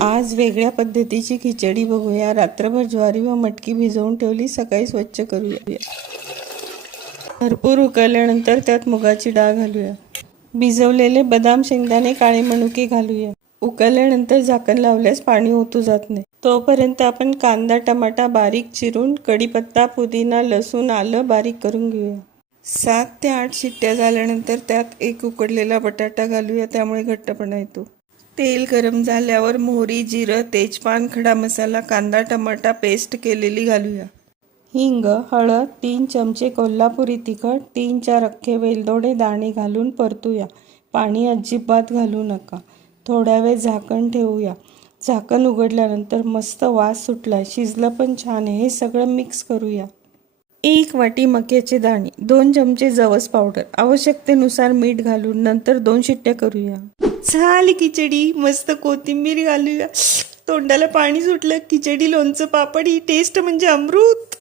आज वेगळ्या पद्धतीची खिचडी बघूया। रात्रभर ज्वारी व मटकी भिजवून ठेवली, सकाळी स्वच्छ करूया। भरपूर उकळल्यानंतर त्यात मुगाची डाळ घालूया। भिजवलेले बदाम, शेंगदाणे, काळे मनुके घालूया। उकळल्यानंतर झाकण लावल्यास पाणी ओतू जात नाही। तोपर्यंत आपण कांदा, टमाटा बारीक चिरून, कढीपत्ता, पुदिना, लसूण, आलं बारीक करून घेऊया। 7 ते 8 शिट्ट्या झाल्यानंतर त्यात एक उकडलेला बटाटा घालूया, त्यामुळे घट्टपणा येतो। तेल गरम झाल्यावर मोहरी, जिरं, तेजपान, खडा मसाला, कांदा, टमाटा पेस्ट केलेली घालूया। हिंग, हळद, 3 चमचे कोल्हापुरी तिखट, 3-4 अख्खे वेलदोडे दाणे घालून परतूया। पाणी अजिबात घालू नका। थोड्या वेळ झाकण ठेवूया। झाकण उघडल्यानंतर मस्त वास सुटलाय, शिजलं पण छान आहे। हे सगळं मिक्स करूया। 1 वाटी मक्याचे दाणे, 2 चमचे जवस पावडर, आवश्यकतेनुसार मीठ घालून नंतर 2 शिट्ट्या करूया। झाली खिचडी। मस्त कोथिंबीर घालूया। तोंडाला पाणी सुटलं। खिचडी, लोणचं, पापड ही टेस्ट म्हणजे अमृत।